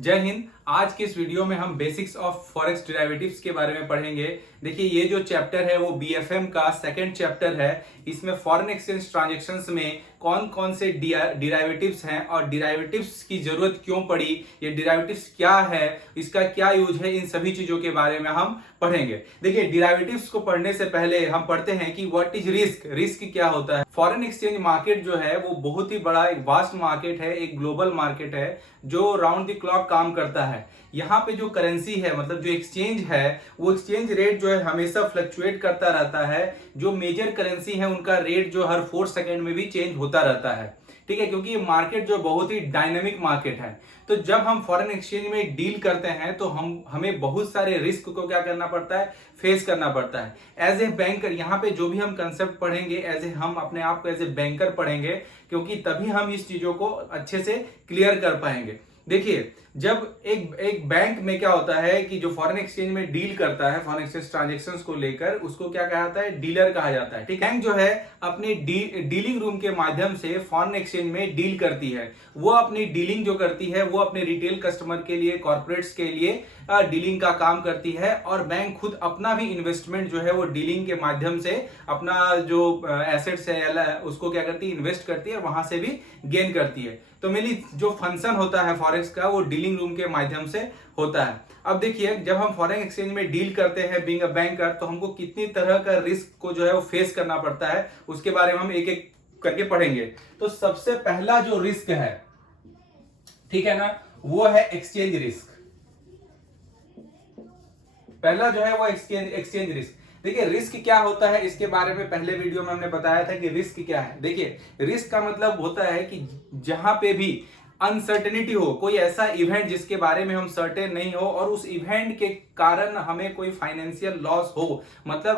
जय हिंद। आज के इस वीडियो में हम बेसिक्स ऑफ फॉरेक्स डेरिवेटिव्स के बारे में पढ़ेंगे। देखिए, ये जो चैप्टर है वो बीएफएम का सेकंड चैप्टर है। इसमें फॉरेन एक्सचेंज ट्रांजैक्शंस में कौन कौन से डेरिवेटिव्स हैं और डेरिवेटिव्स की जरूरत क्यों पड़ी, ये डेरिवेटिव्स क्या है, इसका क्या यूज है, इन सभी चीजों के बारे में हम पढ़ेंगे। देखिए, डेरिवेटिव्स को पढ़ने से पहले हम पढ़ते हैं कि व्हाट इज रिस्क। रिस्क क्या होता है। फॉरेन एक्सचेंज मार्केट जो है वो बहुत ही बड़ा एक वास्ट मार्केट है, एक ग्लोबल मार्केट है जो राउंड द क्लॉक काम करता है। यहाँ पे जो करेंसी है, मतलब जो एक्सचेंज है, वो एक्सचेंज रेट जो है हमेशा फ्लक्चुएट करता रहता है। जो मेजर करेंसी है उनका रेट जो हर 4 सेकेंड में भी चेंज होता रहता है, ठीक है, क्योंकि ये मार्केट जो बहुत ही डायनेमिक मार्केट है। तो जब हम फॉरेन एक्सचेंज में डील करते हैं तो हमें बहुत सारे रिस्क को क्या करना पड़ता है, फेस करना पड़ता है। एज ए बैंकर, यहाँ पे जो भी हम कंसेप्ट पढ़ेंगे हम अपने आप को एज ए बैंकर पढ़ेंगे, क्योंकि तभी हम इस चीजों को अच्छे से क्लियर कर पाएंगे। देखिए, जब एक बैंक में क्या होता है कि जो फॉरेन एक्सचेंज में डील करता है, फॉरेन एक्सचेंज ट्रांजैक्शंस को लेकर, उसको क्या कहा जाता है, डीलर कहा जाता है। ठीक, बैंक जो है अपनी डीलिंग रूम के माध्यम से फॉरेन एक्सचेंज में डील करती है। वो अपनी डीलिंग जो करती है वो अपने रिटेल कस्टमर के लिए, कॉर्पोरेट्स के लिए डीलिंग का काम करती है। और बैंक खुद अपना भी इन्वेस्टमेंट जो है वो डीलिंग के माध्यम से अपना जो एसेट्स है उसको क्या करती है, इन्वेस्ट करती है, और वहां से भी गेन करती है। तो मेनली जो फंक्शन होता है फॉरेक्स का वो डीलिंग रूम के माध्यम से होता है। अब देखिए, जब हम फॉरेन एक्सचेंज में डील करते हैं बीइंग अ बैंकर, तो हमको कितनी तरह का रिस्क को जो है वो फेस करना पड़ता है, उसके बारे में हम एक एक करके पढ़ेंगे। तो सबसे पहला जो रिस्क है, ठीक है ना, वो है एक्सचेंज रिस्क। पहला जो है वो एक्सचेंज रिस्क। देखिए, रिस्क क्या होता है इसके बारे में पहले वीडियो में हमने बताया था कि रिस्क क्या है। देखिए, रिस्क का मतलब होता है कि जहां पे भी अनसर्टेनिटी हो, कोई ऐसा इवेंट जिसके बारे में हम सर्टेन नहीं हो और उस इवेंट के कारण हमें कोई फाइनेंशियल लॉस हो, मतलब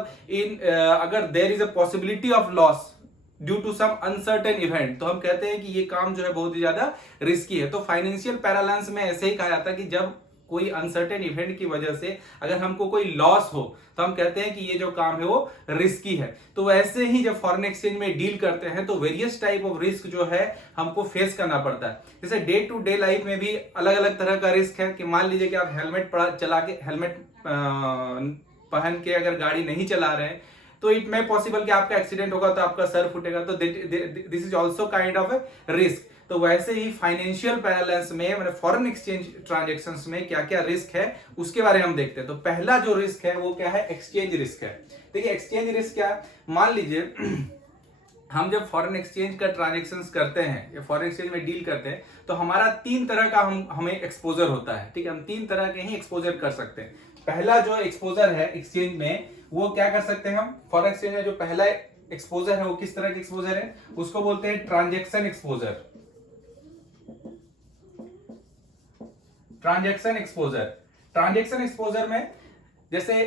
अगर there is a possibility of loss due to some uncertain event, तो हम कहते हैं कि ये काम जो है बहुत ही ज्यादा रिस्की है। तो फाइनेंशियल पैरालांस में ऐसे ही कहा जाता है कि जब कोई अनसर्टेन इवेंट की वजह से अगर हमको कोई लॉस हो तो हम कहते हैं कि ये जो काम है वो रिस्की है। तो वैसे ही जब फॉरेन एक्सचेंज में डील करते हैं तो वेरियस टाइप ऑफ रिस्क जो है हमको फेस करना पड़ता है। जैसे डे टू डे लाइफ में भी अलग अलग तरह का रिस्क है कि मान लीजिए कि आप हेलमेट पहन के अगर गाड़ी नहीं चला रहे हैं तो इट मे पॉसिबल कि आपका एक्सीडेंट होगा तो आपका सर फूटेगा। तो this is also kind of A risk. तो वैसे ही फाइनेंशियल बैलेंस में, मतलब फॉरेन एक्सचेंज ट्रांजैक्शंस में क्या क्या रिस्क है उसके बारे में हम देखते हैं। तो पहला जो रिस्क है वो क्या है, एक्सचेंज रिस्क है। देखिए, एक्सचेंज रिस्क क्या है, मान लीजिए हम जब फॉरेन एक्सचेंज का ट्रांजैक्शंस करते हैं या फॉरेन एक्सचेंज में डील करते हैं तो हमारा 3 तरह का हमें एक्सपोजर होता है। ठीक है, हम 3 तरह के ही एक्सपोजर कर सकते हैं। पहला जो एक्सपोजर है एक्सचेंज में, वो क्या कर सकते हैं हम, फॉरेन एक्सचेंज में जो पहला एक्सपोजर है वो किस तरह का एक्सपोजर है, उसको बोलते हैं transaction exposure. Transaction exposure, transaction exposure में जैसे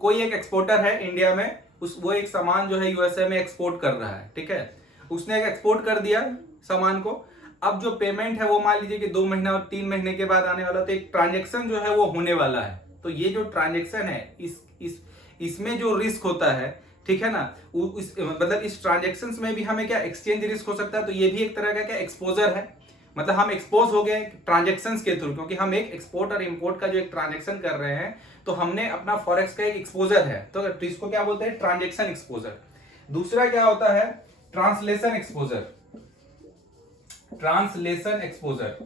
कोई एक एक्सपोर्टर है इंडिया में, वो एक सामान जो है यूएसए में एक्सपोर्ट कर रहा है। ठीक है, उसने एक एक्सपोर्ट कर दिया सामान को। अब जो पेमेंट है वो मान लीजिए कि 2 महीना और 3 महीने के बाद आने वाला, तो एक ट्रांजैक्शन जो है वो होने वाला है। तो ये जो ट्रांजैक्शन है इसमें जो रिस्क होता है, ठीक है ना, मतलब इस ट्रांजैक्शंस में भी हमें क्या एक्सचेंज रिस्क हो सकता है। तो ये भी एक तरह का क्या एक्सपोजर है, मतलब हम एक्सपोज हो गए ट्रांजैक्शंस के थ्रू, क्योंकि हम एक एक्सपोर्ट और इंपोर्ट का जो एक ट्रांजैक्शन कर रहे हैं तो हमने अपना फॉरेक्स का एक एक्सपोजर है। तो इसको क्या बोलते हैं, ट्रांजैक्शन एक्सपोजर। दूसरा क्या होता है, translation exposure. Translation exposure,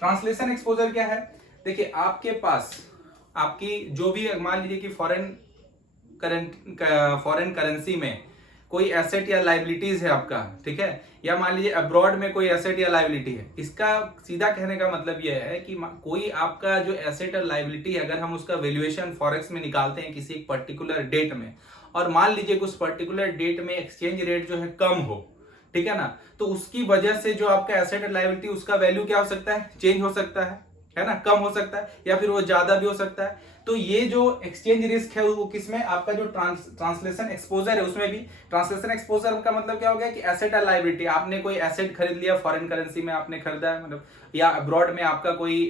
translation exposure क्या है, देखिए आपके पास आपकी जो भी, मान लीजिए कि फॉरेन करेंसी में कोई एसेट या लाइबिलिटीज है आपका, ठीक है, या मान लीजिए अब्रॉड में कोई एसेट या लाइबिलिटी है। इसका सीधा कहने का मतलब यह है कि कोई आपका जो एसेट और लाइबिलिटी है, अगर हम उसका वैल्यूएशन फॉरेक्स में निकालते हैं किसी एक पर्टिकुलर डेट में, और मान लीजिए कि उस पर्टिकुलर डेट में एक्सचेंज रेट जो है कम हो, ठीक है ना, तो उसकी वजह से जो आपका एसेट और लाइबिलिटी, उसका वैल्यू क्या हो सकता है, चेंज हो सकता है ना, कम हो सकता है, या फिर वो ज्यादा भी हो सकता है। तो ये जो एक्सचेंज रिस्क है वो किसमें, आपका जो ट्रांसलेशन एक्सपोजर है उसमें भी। ट्रांसलेशन एक्सपोजर का मतलब क्या हो गया कि एसेट और लाइबिलिटी, आपने कोई एसेट खरीद लिया, फॉरेन करेंसी में आपने खरीदा है, मतलब या अब्रॉड में आपका कोई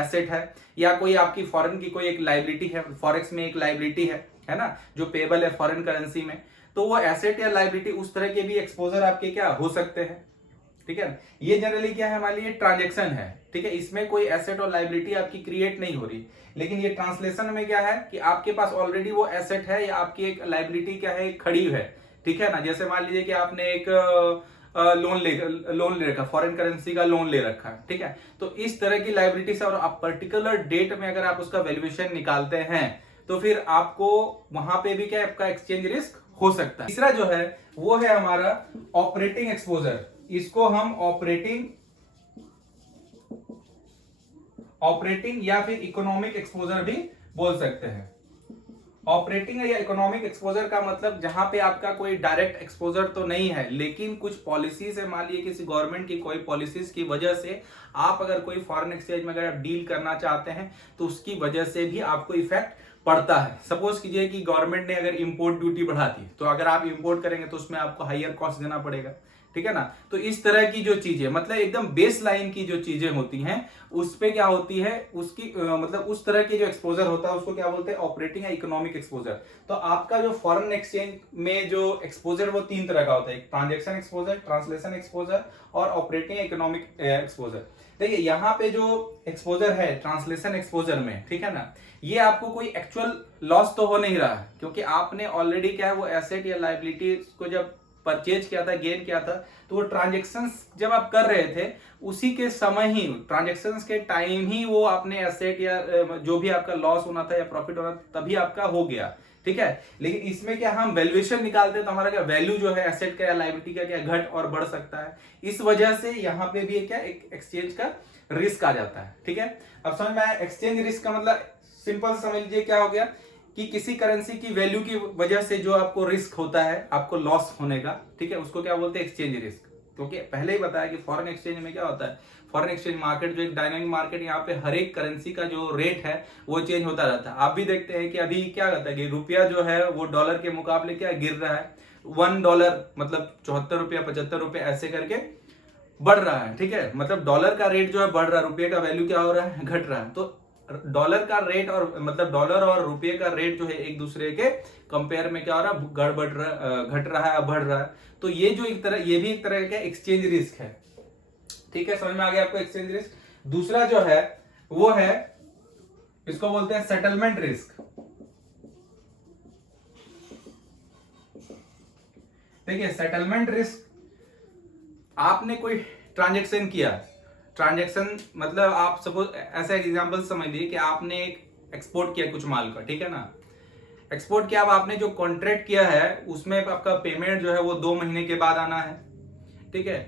एसेट है, या कोई आपकी फॉरेन की कोई एक लाइबिलिटी है, फॉरेक्स में एक लाइबिलिटी है ना, जो पेबल है फॉरेन करेंसी में। तो वो एसेट या लाइबिलिटी, उस तरह के भी एक्सपोजर आपके क्या हो सकते हैं। ठीक है ना। ये जनरली क्या है, हमारे लिए ट्रांजेक्शन है, ठीक है, इसमें कोई एसेट और लाइबिलिटी आपकी क्रिएट नहीं हो रही। लेकिन ये ट्रांसलेशन में क्या है कि आपके पास ऑलरेडी वो एसेट है या आपकी एक लाइबिलिटी क्या है, खड़ी है, ठीक है ना। जैसे मान लीजिए कि आपने एक लोन ले रखा, फॉरेन करेंसी का लोन ले रखा है, ठीक है। तो इस तरह की लाइबिलिटी से और आप पर्टिकुलर डेट में अगर आप उसका वैल्यूएशन निकालते हैं तो फिर आपको वहां पे भी क्या आपका एक्सचेंज रिस्क हो सकता है। तीसरा जो है वो है हमारा ऑपरेटिंग एक्सपोजर। इसको हम ऑपरेटिंग या फिर इकोनॉमिक एक्सपोजर भी बोल सकते हैं। ऑपरेटिंग या इकोनॉमिक एक्सपोजर का मतलब जहां पे आपका कोई डायरेक्ट एक्सपोजर तो नहीं है, लेकिन कुछ पॉलिसी से, मान लीजिए किसी गवर्नमेंट की कोई पॉलिसीज की वजह से आप अगर कोई फॉरेन एक्सचेंज में अगर आप डील करना चाहते हैं तो उसकी वजह से भी आपको इफेक्ट पड़ता है। सपोज कीजिए कि गवर्नमेंट ने अगर इंपोर्ट ड्यूटी बढ़ा दी, तो अगर आप इंपोर्ट करेंगे तो उसमें आपको हायर कॉस्ट देना पड़ेगा, ठीक है ना। तो इस तरह की जो चीजें, मतलब एकदम बेस लाइन की जो चीजें होती हैं उस पे क्या होती है, उसकी मतलब उस तरह की जो एक्सपोजर होता है उसको क्या बोलते हैं, ऑपरेटिंग या इकोनॉमिक एक्सपोजर। तो आपका जो फॉरेन एक्सचेंज में जो एक्सपोजर वो 3 तरह का होता है, ट्रांजेक्शन एक्सपोजर, ट्रांसलेशन एक्सपोजर और ऑपरेटिंग इकोनॉमिक एक्सपोजर। देखिए यहाँ पे जो एक्सपोजर है ट्रांसलेशन एक्सपोजर में, ठीक है ना, ये आपको कोई एक्चुअल लॉस तो हो नहीं रहा है, क्योंकि आपने ऑलरेडी क्या है वो एसेट या लाइबिलिटी को जब परचेज किया था, गेन किया था, तो वो ट्रांजेक्शंस जब आप कर रहे थे उसी के समय ही, ट्रांजेक्शंस के टाइम ही वो आपने एसेट या जो भी आपका लॉस होना था या प्रॉफिट होना था तभी आपका हो गया, ठीक है। लेकिन इसमें क्या हम वैल्यूएशन निकालते हैं तो हमारा क्या वैल्यू जो है एसेट का या लाइबिलिटी का क्या घट और बढ़ सकता है। इस वजह से यहाँ पे भी क्या एक एक्सचेंज का रिस्क आ जाता है, ठीक है। अब समझ में आया एक्सचेंज रिस्क का मतलब, सिंपल समझ लीजिए क्या हो गया कि किसी करेंसी की वैल्यू की वजह से जो आपको रिस्क होता है, आपको लॉस होने का, ठीक है, उसको क्या बोलते हैं, एक्सचेंज रिस्क। क्योंकि पहले ही बताया कि फॉरेन एक्सचेंज में क्या होता है, फॉरेन एक्सचेंज मार्केट जो एक डायनामिक मार्केट, यहाँ पे हर एक करेंसी का जो रेट है वो चेंज होता रहता है। आप भी देखते हैं कि अभी क्या होता है कि रुपया जो है वो डॉलर के मुकाबले क्या गिर रहा है, $1 मतलब 74 रुपया 75 रुपये ऐसे करके बढ़ रहा है, ठीक है। मतलब डॉलर का रेट जो है बढ़ रहा है, रुपये का वैल्यू क्या हो रहा है, घट रहा है। तो डॉलर का रेट और मतलब डॉलर और रुपये का रेट जो है एक दूसरे के कंपेयर में क्या हो रहा है, गड़बड़ रहा, घट रहा है, बढ़ रहा है। तो ये जो एक तरह, ये भी एक तरह का एक्सचेंज रिस्क है, ठीक है। समझ में आ गया आपको एक्सचेंज रिस्क। दूसरा जो है वो है, इसको बोलते हैं सेटलमेंट रिस्क। देखिए सेटलमेंट रिस्क, आपने कोई ट्रांजेक्शन किया, ट्रांजेक्शन मतलब आप सपोज ऐसा एग्जांपल समझ लीजिए कि आपने एक एक्सपोर्ट किया कुछ माल का, ठीक है ना, एक्सपोर्ट किया। अब आपने जो कॉन्ट्रैक्ट किया है उसमें आपका पेमेंट जो है वो 2 महीने के बाद आना है, ठीक है।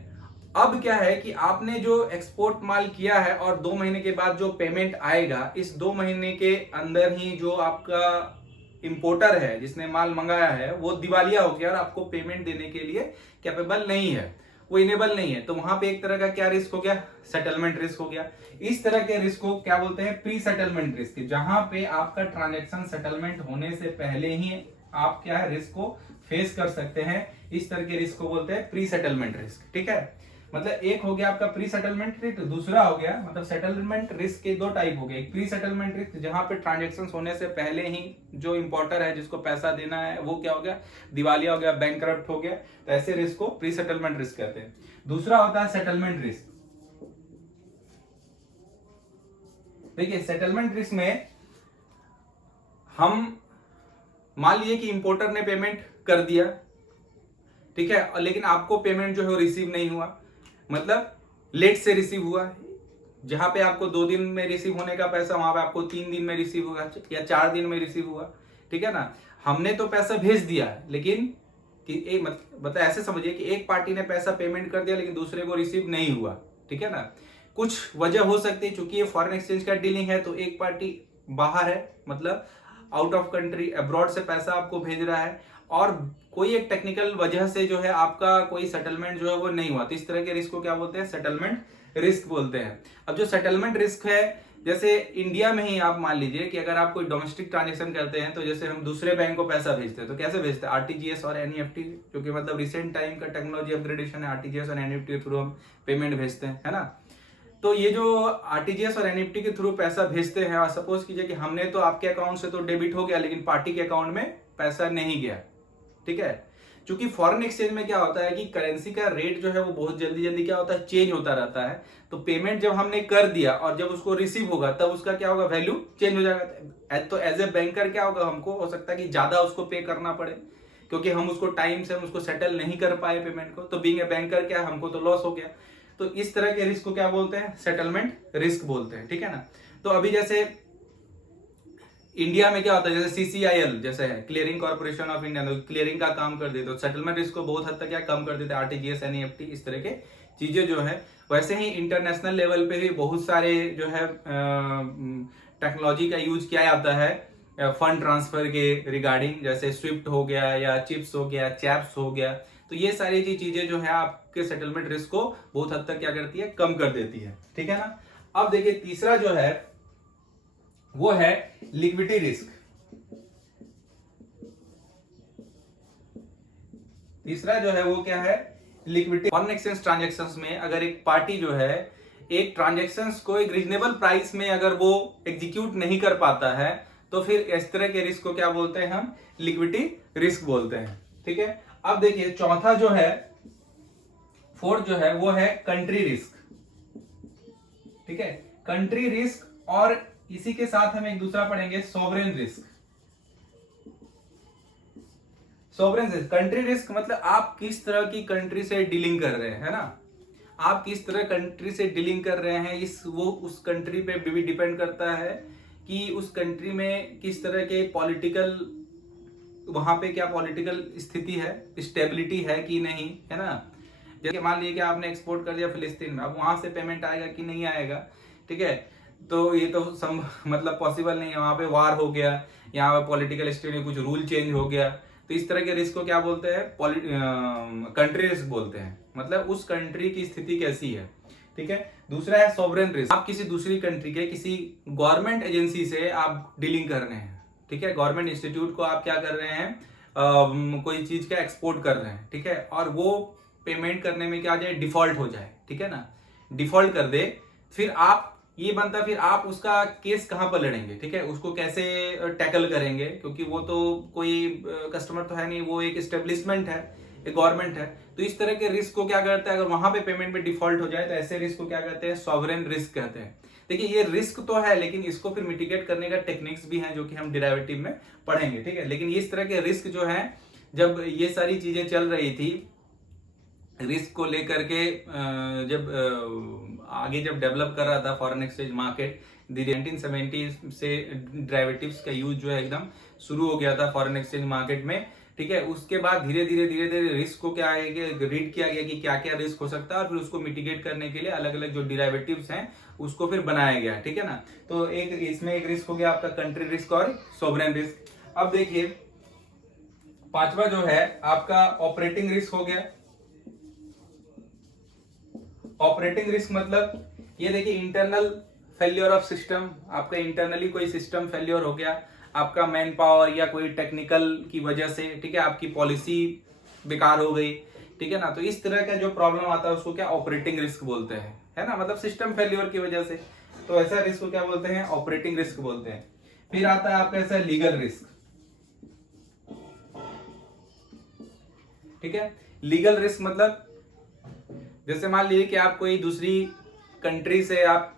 अब क्या है कि आपने जो एक्सपोर्ट माल किया है और 2 महीने के बाद जो पेमेंट आएगा, इस 2 महीने के अंदर ही जो आपका इंपोर्टर है जिसने माल मंगाया है वो दिवालिया हो गया और आपको पेमेंट देने के लिए कैपेबल नहीं है, वो इनेबल नहीं है। तो वहां पे एक तरह का क्या रिस्क हो गया, सेटलमेंट रिस्क हो गया। इस तरह के रिस्क को क्या बोलते हैं, प्री सेटलमेंट रिस्क, जहां पे आपका ट्रांजैक्शन सेटलमेंट होने से पहले ही आप क्या है रिस्क को फेस कर सकते हैं। इस तरह के रिस्क को बोलते हैं प्री सेटलमेंट रिस्क, ठीक है। मतलब एक हो गया आपका प्री सेटलमेंट रिस्क, दूसरा हो गया मतलब सेटलमेंट रिस्क के 2 टाइप हो गए। एक प्री सेटलमेंट रिस्क जहां पे ट्रांजैक्शंस होने से पहले ही जो इंपोर्टर है जिसको पैसा देना है वो क्या हो गया, दिवालिया हो गया, बैंकरप्ट हो गया, तो ऐसे रिस्क को प्री सेटलमेंट रिस्क कहते हैं। दूसरा होता है सेटलमेंट रिस्क। देखिए सेटलमेंट रिस्क में हम मान लिए कि इंपोर्टर ने पेमेंट कर दिया, ठीक है, लेकिन आपको पेमेंट जो है वो रिसीव नहीं हुआ, मतलब लेट से रिसीव हुआ। जहां पे आपको 2 दिन में रिसीव होने का पैसा वहां पे आपको 3 दिन में रिसीव हुआ या 4 दिन में रिसीव हुआ, ठीक है ना। हमने तो पैसा भेज दिया लेकिन कि एक मतलब ऐसे समझिए कि एक पार्टी ने पैसा पेमेंट कर दिया लेकिन दूसरे को रिसीव नहीं हुआ, ठीक है ना। कुछ वजह हो सकती है, चूंकि ये फॉरेन एक्सचेंज का डीलिंग है तो एक पार्टी बाहर है, मतलब आउट ऑफ कंट्री, अब्रॉड से पैसा आपको भेज रहा है और कोई एक टेक्निकल वजह से जो है आपका कोई सेटलमेंट जो है वो नहीं हुआ, तो इस तरह के रिस्क को क्या बोलते हैं, सेटलमेंट रिस्क बोलते हैं। अब जो सेटलमेंट रिस्क है, जैसे इंडिया में ही आप मान लीजिए कि अगर आप कोई डोमेस्टिक ट्रांजेक्शन करते हैं तो जैसे हम दूसरे बैंक को पैसा भेजते हैं तो कैसे भेजते हैं, आरटीजीएस और एनईएफटी, जो कि मतलब रिसेंट टाइम का टेक्नोलॉजी अपग्रेडेशन है, आरटीजीएस और एनईएफटी के थ्रू हम पेमेंट भेजते हैं, है ना। तो ये जो आरटीजीएस और एनईएफटी के थ्रू पैसा भेजते हैं, और सपोज कीजिए कि हमने तो आपके अकाउंट से तो डेबिट हो गया लेकिन पार्टी के अकाउंट में पैसा नहीं गया, ठीक है। चूंकि फॉरेन एक्सचेंज में क्या होता है कि करेंसी का रेट जो है वो बहुत जल्दी जल्दी क्या होता है, चेंज होता रहता है। तो पेमेंट जब हमने कर दिया और जब उसको रिसीव होगा तब उसका क्या होगा, वैल्यू चेंज हो जाएगा। तो एज ए बैंकर क्या होगा, हमको हो सकता है कि ज्यादा उसको पे करना पड़े, क्योंकि हम उसको टाइम से हम उसको सेटल नहीं कर पाए पेमेंट को। तो बीइंग ए बैंकर क्या, हमको तो लॉस हो गया। तो इस तरह के रिस्क को क्या बोलते हैं, सेटलमेंट रिस्क बोलते हैं, ठीक है ना। तो अभी जैसे इंडिया में क्या होता है, जैसे CCIL जैसे है, clearing corporation of India, clearing का काम कर देते, तो सेटलमेंट रिस्क को बहुत हद तक क्या कम कर देते हैं, RTGS NEFT इस तरह के चीजें जो है। वैसे ही इंटरनेशनल लेवल पे भी बहुत सारे जो है टेक्नोलॉजी का यूज किया जाता है फंड ट्रांसफर के रिगार्डिंग, जैसे स्विफ्ट हो गया या चिप्स हो गया, चैप्स हो गया। तो ये सारी चीजें जो है आपके सेटलमेंट रिस्क को बहुत हद तक क्या करती है, कम कर देती है, ठीक है ना। अब देखिए तीसरा जो है वो है लिक्विडिटी रिस्क। तीसरा जो है वो क्या है, लिक्विडिटी। फॉरेन एक्सचेंज ट्रांजैक्शंस में अगर एक पार्टी जो है एक ट्रांजैक्शंस को एक रीजनेबल प्राइस में अगर वो एग्जीक्यूट नहीं कर पाता है, तो फिर इस तरह के रिस्क को क्या बोलते हैं, हम लिक्विडिटी रिस्क बोलते हैं, ठीक है। अब देखिए चौथा जो है, फोर्थ जो है वो है कंट्री रिस्क, ठीक है, कंट्री रिस्क। और इसी के साथ हम एक दूसरा पढ़ेंगे, sovereign risk. Sovereign risk, country risk मतलब आप किस तरह की कंट्री से डीलिंग कर रहे हैं, है ना। आप किस तरह कंट्री से डीलिंग कर रहे हैं, वो उस कंट्री पे भी डिपेंड करता है कि उस कंट्री में किस तरह के पॉलिटिकल, वहां पे क्या पॉलिटिकल स्थिति है, स्टेबिलिटी है कि नहीं, है ना। जैसे मान लीजिए कि आपने एक्सपोर्ट कर दिया फिलिस्तीन में, अब वहां से पेमेंट आएगा कि नहीं आएगा, ठीक है। तो ये तो मतलब पॉसिबल नहीं है, वहां पे वार हो गया, यहाँ पे पॉलिटिकल स्टेट में कुछ रूल चेंज हो गया। तो इस तरह के रिस्क को क्या बोलते हैं, कंट्री रिस्क बोलते हैं, मतलब उस कंट्री की स्थिति कैसी है, ठीक है। दूसरा है सॉवरेन रिस्क, आप किसी दूसरी कंट्री के किसी गवर्नमेंट एजेंसी से आप डीलिंग कर रहे हैं, ठीक है। गवर्नमेंट इंस्टीट्यूट को आप क्या कर रहे हैं, कोई चीज का एक्सपोर्ट कर रहे हैं, ठीक है, और वो पेमेंट करने में क्या आ जाए, डिफॉल्ट हो जाए, ठीक है ना, डिफॉल्ट कर दे। फिर आप ये बनता, फिर आप उसका केस कहां पर लड़ेंगे, ठीक है, उसको कैसे टैकल करेंगे, क्योंकि वो तो कोई कस्टमर तो है नहीं, वो एक एस्टेब्लिशमेंट है, एक गवर्नमेंट है। तो इस तरह के रिस्क को क्या करता है, अगर वहां पे पेमेंट में डिफॉल्ट हो जाए तो ऐसे रिस्क को क्या कहते हैं, सॉवरेन रिस्क कहते हैं। देखिए ये रिस्क तो है, लेकिन इसको फिर मिटिगेट करने का टेक्निक्स भी हैं जो कि हम डेरिवेटिव में पढ़ेंगे, ठीक है। लेकिन इस तरह के रिस्क जो है, जब ये सारी चीजें चल रही थी रिस्क को लेकर के, जब आगे जब डेवलप कर रहा था फॉरेन एक्सचेंज मार्केट, 1970 से डेरिवेटिव्स का यूज जो है एकदम शुरू हो गया था फॉरेन एक्सचेंज मार्केट में, ठीक है। उसके बाद धीरे धीरे रिस्क को क्या है, रीड किया गया कि क्या क्या रिस्क हो सकता है, और फिर उसको मिटिगेट करने के लिए अलग अलग जो डेरिवेटिव्स हैं उसको फिर बनाया गया, ठीक है ना। तो एक इसमें एक रिस्क हो गया आपका कंट्री रिस्क और सोवरेन रिस्क। अब देखिए पांचवा जो है आपका ऑपरेटिंग रिस्क हो गया। ऑपरेटिंग रिस्क मतलब ये देखिए इंटरनल फेल्योर ऑफ सिस्टम, आपका इंटरनली कोई सिस्टम फेल्योर हो गया, आपका मैन पावर या कोई टेक्निकल की वजह से, ठीक है, आपकी पॉलिसी बेकार हो गई, ठीक है ना। तो इस तरह का जो प्रॉब्लम आता है उसको क्या ऑपरेटिंग रिस्क बोलते हैं, है ना, मतलब सिस्टम फेल्योर की वजह से। तो ऐसा रिस्क को क्या बोलते हैं, ऑपरेटिंग रिस्क बोलते हैं। फिर आता है आपका ऐसा लीगल रिस्क, ठीक है। लीगल रिस्क मतलब जैसे मान लीजिए कि आप कोई दूसरी कंट्री से आप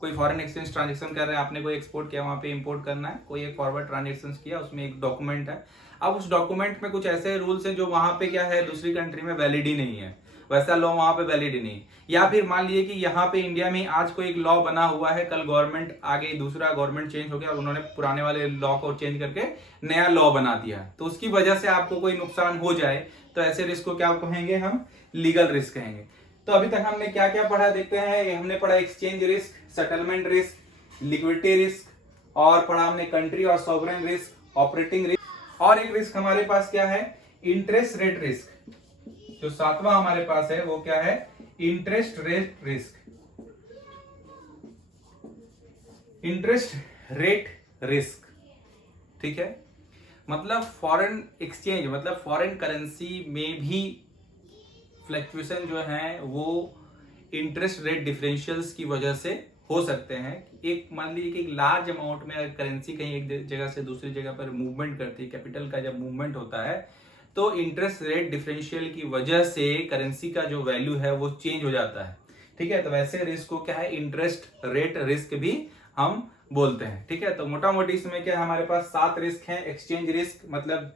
कोई फॉरेन एक्सचेंज ट्रांजैक्शन कर रहे हैं, आपने कोई एक्सपोर्ट किया, वहां पे इंपोर्ट करना है, कोई एक फॉरवर्ड ट्रांजैक्शन किया, उसमें एक डॉक्यूमेंट है। अब उस डॉक्यूमेंट में कुछ ऐसे रूल्स हैं जो वहां पे क्या है, दूसरी कंट्री में वैलिड ही नहीं है, वैसा लॉ वहां पे वैलिड ही नहीं। या फिर मान लीजिए कि यहाँ पे इंडिया में आज कोई एक लॉ बना हुआ है, कल गवर्नमेंट आ गई, दूसरा गवर्नमेंट चेंज हो गया और उन्होंने पुराने वाले लॉ को चेंज करके नया लॉ बना दिया, तो उसकी वजह से आपको कोई नुकसान हो जाए, तो ऐसे रिस्क को क्या कहेंगे, हम लीगल रिस्क कहेंगे। तो अभी तक हमने क्या क्या पढ़ा देखते हैं। हमने पढ़ा exchange risk, settlement risk, liquidity risk, और पढ़ा हमने कंट्री और सॉवरेन रिस्क, ऑपरेटिंग रिस्क, और एक रिस्क हमारे पास क्या है, इंटरेस्ट रेट रिस्क। जो सातवां हमारे पास है वो क्या है, interest rate risk. Interest rate risk, ठीक है, मतलब फॉरेन एक्सचेंज मतलब फॉरेन करेंसी में भी फ्लक्चुएशन जो है वो इंटरेस्ट रेट डिफरेंशियल्स की वजह से हो सकते हैं। एक मान लीजिए कि एक लार्ज अमाउंट में अगर करेंसी कहीं एक जगह से दूसरी जगह पर मूवमेंट करती है, कैपिटल का जब मूवमेंट होता है, तो इंटरेस्ट रेट डिफरेंशियल की वजह से करेंसी का जो वैल्यू है वो चेंज हो जाता है। ठीक है, तो वैसे रिस्क को क्या है, इंटरेस्ट रेट रिस्क भी हम बोलते हैं। ठीक है, तो मोटा मोटी इसमें क्या है, हमारे पास 7 रिस्क हैं। एक्सचेंज रिस्क मतलब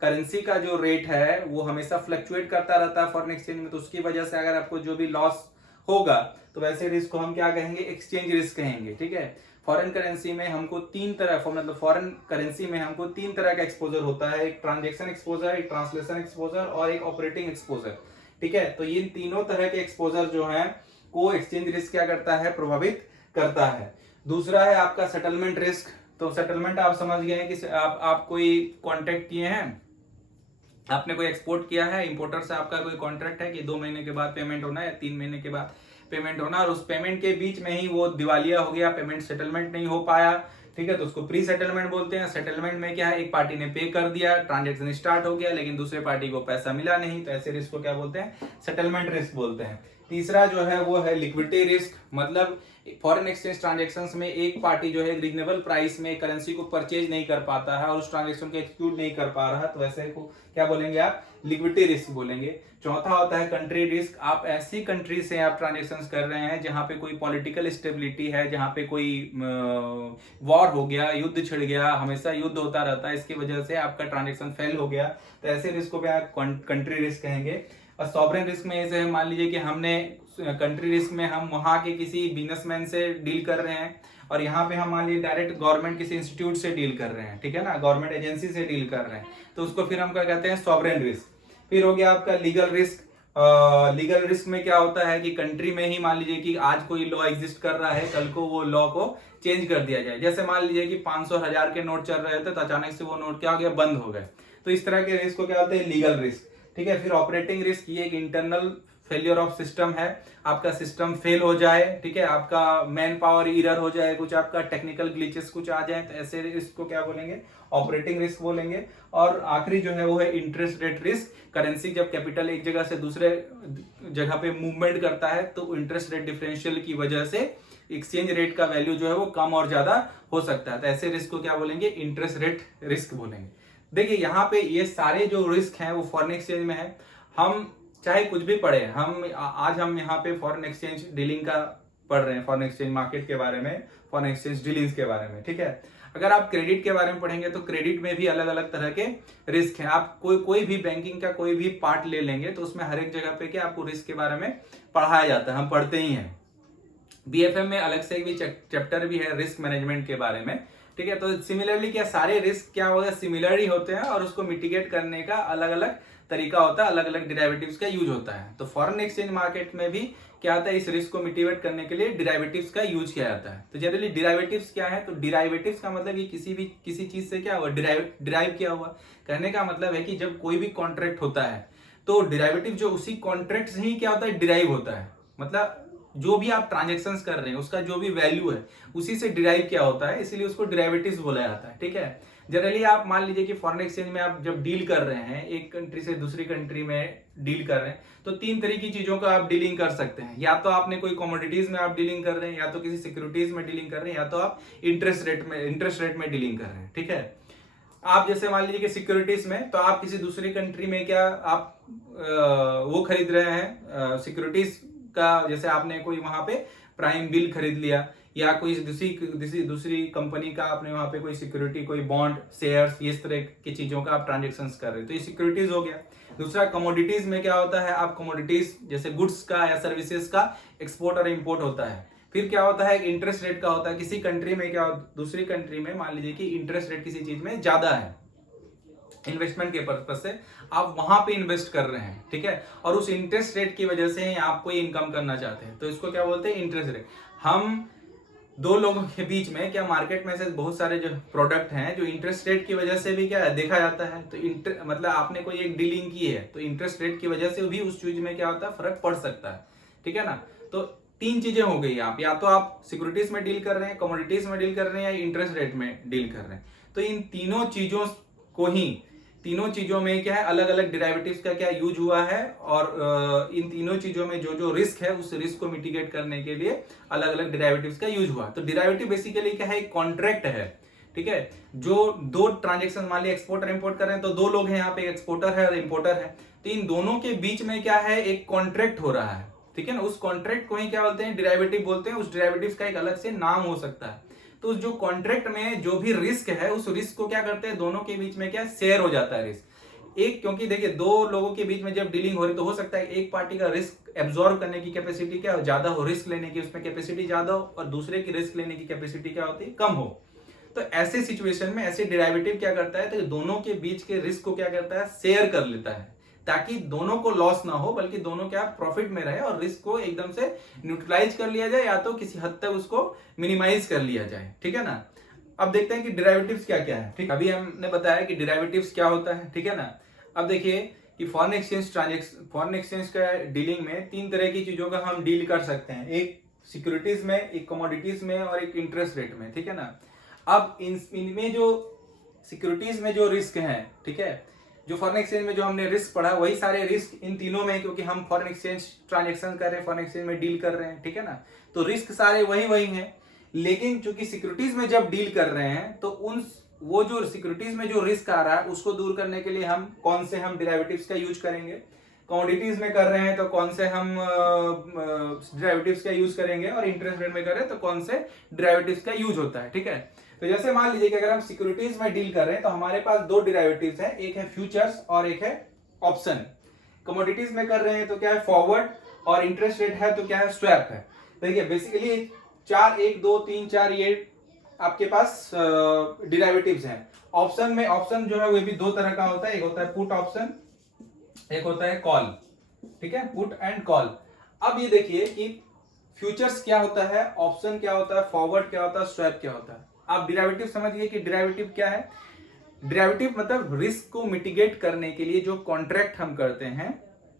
करेंसी का जो रेट है वो हमेशा फ्लक्चुएट करता रहता है फॉरेन एक्सचेंज में, तो उसकी वजह से अगर आपको जो भी लॉस होगा तो वैसे रिस्क को हम क्या कहेंगे, एक्सचेंज रिस्क कहेंगे। ठीक है, फॉरेन करेंसी में हमको तीन तरह मतलब फॉरेन करेंसी में हमको 3 तरह का एक्सपोजर होता है, एक ट्रांजेक्शन एक्सपोजर, एक ट्रांसलेशन एक्सपोजर और एक ऑपरेटिंग एक्सपोजर। ठीक है, तो ये तीनों तरह के एक्सपोजर जो है को एक्सचेंज रिस्क क्या करता है, प्रभावित करता है। दूसरा है आपका सेटलमेंट रिस्क। तो सेटलमेंट आप समझ गए हैं कि आप कोई कॉन्ट्रैक्ट किए हैं, आपने कोई एक्सपोर्ट किया है, इंपोर्टर से आपका कोई कॉन्ट्रैक्ट है कि 2 महीने के बाद पेमेंट होना है या 3 महीने के बाद पेमेंट होना, और उस पेमेंट के बीच में ही वो दिवालिया हो गया, पेमेंट सेटलमेंट नहीं हो पाया। ठीक है, तो उसको प्री सेटलमेंट बोलते हैं। सेटलमेंट में क्या है, एक पार्टी ने पे कर दिया, ट्रांजेक्शन स्टार्ट हो गया, लेकिन दूसरे पार्टी को पैसा मिला नहीं, तो ऐसे रिस्क को क्या बोलते हैं, सेटलमेंट रिस्क बोलते हैं। तीसरा जो है वो है लिक्विडिटी रिस्क, मतलब फॉरेन एक्सचेंज ट्रांजेक्शंस में एक पार्टी जो है रीजनेबल प्राइस में करेंसी को परचेज नहीं कर पाता है और उस ट्रांजेक्शन को एक्सिक्यूट नहीं कर पा रहा है, तो ऐसे को क्या बोलेंगे आप, लिक्विडिटी रिस्क बोलेंगे। चौथा होता है कंट्री रिस्क, आप ऐसी कंट्री से आप ट्रांजेक्शंस कर रहे हैं जहां पे कोई पॉलिटिकल स्टेबिलिटी है, जहां पे कोई वॉर हो गया, युद्ध छिड़ गया, हमेशा युद्ध होता रहता है, इसकी वजह से आपका ट्रांजेक्शन फेल हो गया, तो ऐसे रिस्क को क्या कंट्री रिस्क कहेंगे। और सॉवरेन रिस्क में ऐसे मान लीजिए कि हमने कंट्री रिस्क में हम वहां के किसी बिजनेसमैन से डील कर रहे हैं और यहाँ पे हम मान लीजिए डायरेक्ट गवर्नमेंट किसी इंस्टीट्यूट से डील कर रहे हैं, ठीक है ना, गवर्नमेंट एजेंसी से डील कर रहे हैं, तो उसको फिर हम क्या कहते हैं, सॉवरेन रिस्क। फिर हो गया आपका लीगल रिस्क। लीगल रिस्क में क्या होता है कि कंट्री में ही मान लीजिए कि आज कोई लॉ एग्जिस्ट कर रहा है, कल को वो लॉ को चेंज कर दिया जाए। जैसे मान लीजिए कि 500,000 के नोट चल रहे थे तो अचानक से वो नोट क्या हो गया, बंद हो गए, तो इस तरह के रिस्क को क्या होते हैं, लीगल रिस्क। ठीक है, फिर ऑपरेटिंग रिस्क, ये एक इंटरनल फेलियर ऑफ सिस्टम है, आपका सिस्टम फेल हो जाए, ठीक है, आपका मैन पावर एरर हो जाए, कुछ आपका टेक्निकल ग्लिचेस कुछ आ जाए, तो ऐसे रिस्क को क्या बोलेंगे, ऑपरेटिंग रिस्क बोलेंगे। और आखिरी जो है वो है इंटरेस्ट रेट रिस्क। करेंसी जब कैपिटल एक जगह से दूसरे जगह पे मूवमेंट करता है तो इंटरेस्ट रेट डिफरेंशियल की वजह से एक्सचेंज रेट का वैल्यू जो है वो कम और ज्यादा हो सकता है, तो ऐसे रिस्क को क्या बोलेंगे, इंटरेस्ट रेट रिस्क बोलेंगे। देखिए यहाँ पे ये सारे जो रिस्क हैं वो फॉरेन एक्सचेंज में है। हम चाहे कुछ भी पढ़े, आज हम यहाँ पे फॉरेन एक्सचेंज डीलिंग का पढ़ रहे हैं, फॉरेन एक्सचेंज मार्केट के बारे में, फॉरेन एक्सचेंज डीलिंग्स के बारे में, ठीक है। अगर आप क्रेडिट के बारे में पढ़ेंगे तो क्रेडिट में भी अलग अलग तरह के रिस्क हैं। आप कोई भी बैंकिंग का कोई भी पार्ट ले लेंगे तो उसमें हर एक जगह पे क्या आपको रिस्क के बारे में पढ़ाया जाता है, हम पढ़ते ही हैं। बीएफएम में अलग से भी चैप्टर भी है रिस्क मैनेजमेंट के बारे में, ठीक है। तो सिमिलरली क्या सारे रिस्क क्या होगा, सिमिलर ही होते हैं और उसको मिटिगेट करने का अलग अलग तरीका होता है, अलग अलग डिराइवेटिव्स का यूज होता है। तो फॉरेन एक्सचेंज मार्केट में भी क्या होता है, इस रिस्क को मिटिगेट करने के लिए डिराइवेटिव्स का यूज किया जाता है। तो जनरली डिराइवेटिव्स क्या है, तो डिराइवेटिव्स का मतलब ये किसी चीज से क्या हुआ, डिराइव किया हुआ। कहने का मतलब है कि जब कोई भी कॉन्ट्रैक्ट होता है तो डिराइवेटिव जो उसी कॉन्ट्रैक्ट से ही क्या होता है, डिराइव होता है। मतलब जो भी आप ट्रांजेक्शंस कर रहे हैं उसका जो भी वैल्यू है उसी से डिराइव किया होता है, इसीलिए उसको डिराइवेटिव्स बोला जाता है, ठीक है। जनरली आप मान लीजिए कि फॉरेन एक्सचेंज में आप जब डील कर रहे हैं, एक कंट्री से दूसरी कंट्री में डील कर रहे हैं, तो 3 तरह की चीजों का आप डीलिंग कर सकते हैं। या तो आपने कोई कमोडिटीज में आप डीलिंग कर रहे हैं, या तो किसी सिक्योरिटीज में डीलिंग कर रहे हैं, या तो आप इंटरेस्ट रेट में डीलिंग कर रहे हैं, ठीक है। आप जैसे मान लीजिए कि सिक्योरिटीज में, तो आप किसी दूसरी कंट्री में क्या आप वो खरीद रहे हैं सिक्योरिटीज का, जैसे आपने कोई वहां पे प्राइम बिल खरीद लिया, या कोई दूसरी कंपनी का आपने वहां पे कोई सिक्योरिटी, कोई बॉन्ड, शेयर्स, इस तरह की चीजों का आप ट्रांजेक्शंस कर रहे हैं, तो ये सिक्योरिटीज हो गया। दूसरा कमोडिटीज में क्या होता है, आप कमोडिटीज जैसे गुड्स का या सर्विसेज का एक्सपोर्ट और इंपोर्ट होता है। फिर क्या होता है, इंटरेस्ट रेट का होता है, किसी कंट्री में क्या, दूसरी कंट्री में मान लीजिए कि इंटरेस्ट रेट किसी चीज में ज्यादा है, इन्वेस्टमेंट के पर्पज से आप वहां पे इन्वेस्ट कर रहे हैं, ठीक है, और उस इंटरेस्ट रेट की वजह से आप कोई इनकम करना चाहते हैं, तो इसको क्या बोलते हैं, इंटरेस्ट रेट। हम दो लोगों के बीच में क्या मार्केट में से बहुत सारे जो प्रोडक्ट हैं जो इंटरेस्ट रेट की वजह से भी क्या है देखा जाता है, तो मतलब आपने कोई एक डीलिंग की है तो इंटरेस्ट रेट की वजह से भी उस चीज में क्या होता है, फर्क पड़ सकता है, ठीक है ना। तो 3 चीजें हो गई, आप या तो आप सिक्योरिटीज में डील कर रहे हैं, कमोडिटीज में डील कर रहे हैं, या इंटरेस्ट रेट में डील कर रहे हैं। तो इन तीनों चीजों में क्या है, अलग अलग डिराइवेटिव्स का क्या यूज हुआ है, और इन तीनों चीजों में जो रिस्क है उस रिस्क को मिटिगेट करने के लिए अलग अलग डिराइवेटिव्स का यूज हुआ। तो डिराइवेटिव बेसिकली क्या है, एक कॉन्ट्रैक्ट है, ठीक है। जो दो ट्रांजेक्शन मान लिया एक्सपोर्टर इंपोर्ट कर रहे हैं तो दो लोग हैं यहाँ पे, एक एक्सपोर्टर है और इंपोर्टर है, तो इन दोनों के बीच में क्या है, एक कॉन्ट्रैक्ट हो रहा है, ठीक है ना। उस कॉन्ट्रैक्ट को ही क्या बोलते हैं, डेरिवेटिव बोलते हैं। उस डेरिवेटिव का एक अलग से नाम हो सकता है। तो जो कॉन्ट्रैक्ट में जो भी रिस्क है, उस रिस्क को क्या करते हैं, दोनों के बीच में क्या शेयर हो जाता है रिस्क। एक, क्योंकि देखिए दो लोगों के बीच में जब डीलिंग हो रही तो हो सकता है एक पार्टी का रिस्क एब्जॉर्ब करने की कैपेसिटी क्या ज्यादा हो, रिस्क लेने की उसमें कैपेसिटी ज्यादा हो, और दूसरे की रिस्क लेने की कैपेसिटी क्या होती है, कम हो। तो ऐसे सिचुएशन में ऐसे डेरिवेटिव क्या करता है, तो दोनों के बीच के रिस्क को क्या करता है, शेयर कर लेता है, ताकि दोनों को लॉस ना हो, बल्कि दोनों क्या प्रॉफिट में रहे और रिस्क को एकदम से न्यूट्रलाइज कर लिया जाए या तो किसी हद तक उसको मिनिमाइज कर लिया जाए, ठीक है ना। अब देखते हैं कि डेरिवेटिव्स क्या क्या है, ठीक। अभी हमने बताया कि डेरिवेटिव्स क्या होता है, ठीक है ना। अब देखिए कि फॉरेन एक्सचेंज का डीलिंग में तीन तरह की चीजों का हम डील कर सकते हैं, एक सिक्योरिटीज में, एक कमोडिटीज में और एक इंटरेस्ट रेट में, ठीक है ना। अब इनमें जो सिक्योरिटीज में जो रिस्क है, ठीक है, जो फॉरेन एक्सचेंज में जो हमने रिस्क पढ़ा वही सारे रिस्क इन तीनों में, क्योंकि हम फॉरेन एक्सचेंज ट्रांजेक्शन कर रहे हैं, फॉरेन एक्सचेंज में डील कर रहे हैं, ठीक है ना। तो रिस्क सारे वही हैं। लेकिन चूंकि सिक्योरिटीज में जब डील कर रहे हैं तो वो जो सिक्योरिटीज में जो रिस्क आ रहा है उसको दूर करने के लिए हम कौन से हम डेरिवेटिव्स का यूज करेंगे। कमोडिटीज में कर रहे हैं तो कौन से हम डेरिवेटिव्स का यूज करेंगे, और इंटरेस्ट रेट में कर रहे हैं तो कौन से डेरिवेटिव्स का यूज होता है, ठीक है। तो जैसे मान लीजिए कि अगर हम सिक्योरिटीज में डील कर रहे हैं तो हमारे पास दो डेरिवेटिव्स हैं, एक है फ्यूचर्स और एक है ऑप्शन। कमोडिटीज में कर रहे हैं तो क्या है, फॉरवर्ड, और इंटरेस्ट रेट है तो क्या है, स्वैप है। देखिए बेसिकली 4 1 2 3 4 ये आपके पास डेरिवेटिव्स हैं। ऑप्शन में, ऑप्शन जो है वो भी दो तरह का होता है, एक होता है पुट ऑप्शन, एक होता है कॉल, ठीक है, पुट एंड कॉल। अब ये देखिए कि फ्यूचर्स क्या होता है, ऑप्शन क्या होता है, फॉरवर्ड क्या होता है, स्वैप क्या होता है। आप डेरिवेटिव समझिए कि डेरिवेटिव क्या है। डेरिवेटिव मतलब रिस्क को मिटिगेट करने के लिए जो कॉन्ट्रैक्ट हम करते हैं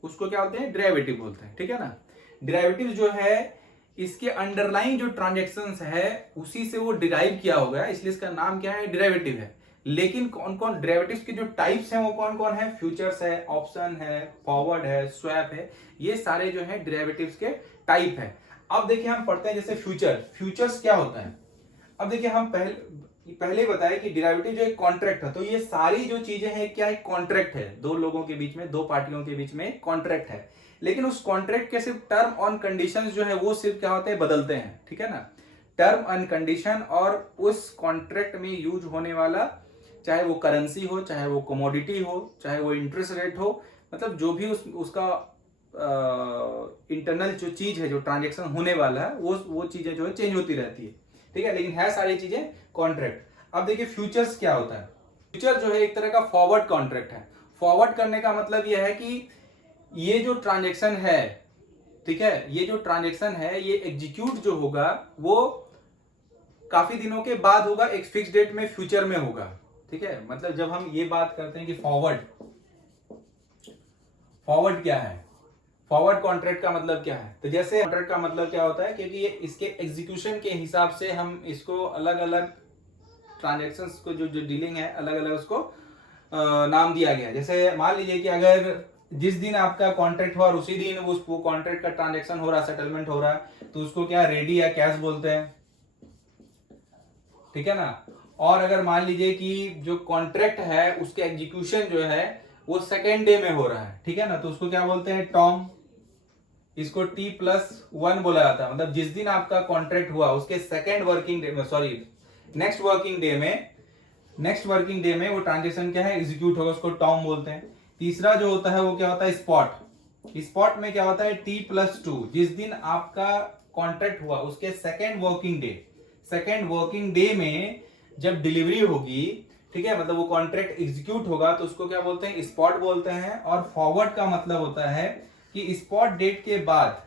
उसको क्या बोलते हैं, डेरिवेटिव बोलते हैं, ठीक है ना। डेरिवेटिव जो है इसके अंडरलाइन जो ट्रांजेक्शन्स है उसी से वो डिराइव किया होगा, इसलिए इसका नाम क्या है, डेरिवेटिव है। लेकिन कौन कौन डेरिवेटिव्स के जो टाइप्स हैं वो कौन कौन है, फ्यूचर्स है, ऑप्शन है, फॉरवर्ड है, स्वैप है, ये सारे जो है डेरिवेटिव्स के टाइप है। अब देखिए हम पढ़ते हैं जैसे फ्यूचर्स क्या होता है। अब देखिए हम पहले बताया कि डेरिवेटिव जो एक कॉन्ट्रैक्ट है, तो ये सारी जो चीजें हैं क्या है, कॉन्ट्रैक्ट है, दो लोगों के बीच में, दो पार्टियों के बीच में कॉन्ट्रैक्ट है। लेकिन उस कॉन्ट्रैक्ट के सिर्फ टर्म ऑन कंडीशंस जो है वो सिर्फ क्या होते हैं, बदलते हैं, ठीक है ना। टर्म ऑन कंडीशन और उस कॉन्ट्रैक्ट में यूज होने वाला, चाहे वो करेंसी हो, चाहे वो कमोडिटी हो, चाहे वो इंटरेस्ट रेट हो, मतलब जो भी उसका इंटरनल जो चीज है, जो ट्रांजेक्शन होने वाला है, वो चीजें जो है चेंज होती रहती है, ठीक है। लेकिन है सारी चीजें कॉन्ट्रैक्ट। अब देखिए फ्यूचर्स क्या होता है। फ्यूचर जो है एक तरह का फॉरवर्ड कॉन्ट्रैक्ट है। फॉरवर्ड करने का मतलब यह है कि ये जो ट्रांजेक्शन है, ठीक है, ये जो ट्रांजेक्शन है ये एग्जीक्यूट जो होगा वो काफी दिनों के बाद होगा, एक फिक्स डेट में फ्यूचर में होगा, ठीक है। मतलब जब हम ये बात करते हैं कि फॉरवर्ड क्या है, फॉरवर्ड कॉन्ट्रैक्ट का मतलब क्या है, तो जैसे कॉन्ट्रैक्ट का मतलब क्या होता है, क्योंकि ये इसके एग्जीक्यूशन के हिसाब से हम इसको अलग अलग ट्रांजेक्शन्स को जो डीलिंग है अलग अलग उसको नाम दिया गया। जैसे मान लीजिए कि अगर जिस दिन आपका कॉन्ट्रैक्ट हुआ और उसी दिन वो कॉन्ट्रैक्ट का ट्रांजैक्शन हो रहा, सेटलमेंट हो रहा, तो उसको क्या रेडी या कैश बोलते हैं, ठीक है ना। और अगर मान लीजिए कि जो कॉन्ट्रैक्ट है उसके एग्जीक्यूशन जो है वो सेकेंड डे में हो रहा है, ठीक है ना, तो उसको क्या बोलते हैं, टॉम। इसको T+1 बोला जाता है, मतलब जिस दिन आपका कॉन्ट्रैक्ट हुआ उसके सेकेंड वर्किंग डे में, सॉरी नेक्स्ट वर्किंग डे में वो ट्रांजेक्शन क्या है, एग्जीक्यूट होगा, उसको टॉम बोलते हैं। तीसरा जो होता है वो क्या होता है, स्पॉट में क्या होता है, T+2, जिस दिन आपका कॉन्ट्रैक्ट हुआ उसके सेकेंड वर्किंग डे में जब डिलीवरी होगी, ठीक है, मतलब वो कॉन्ट्रैक्ट एग्जीक्यूट होगा, तो उसको क्या बोलते हैं, स्पॉट बोलते हैं। और फॉरवर्ड का मतलब होता है कि स्पॉट डेट के बाद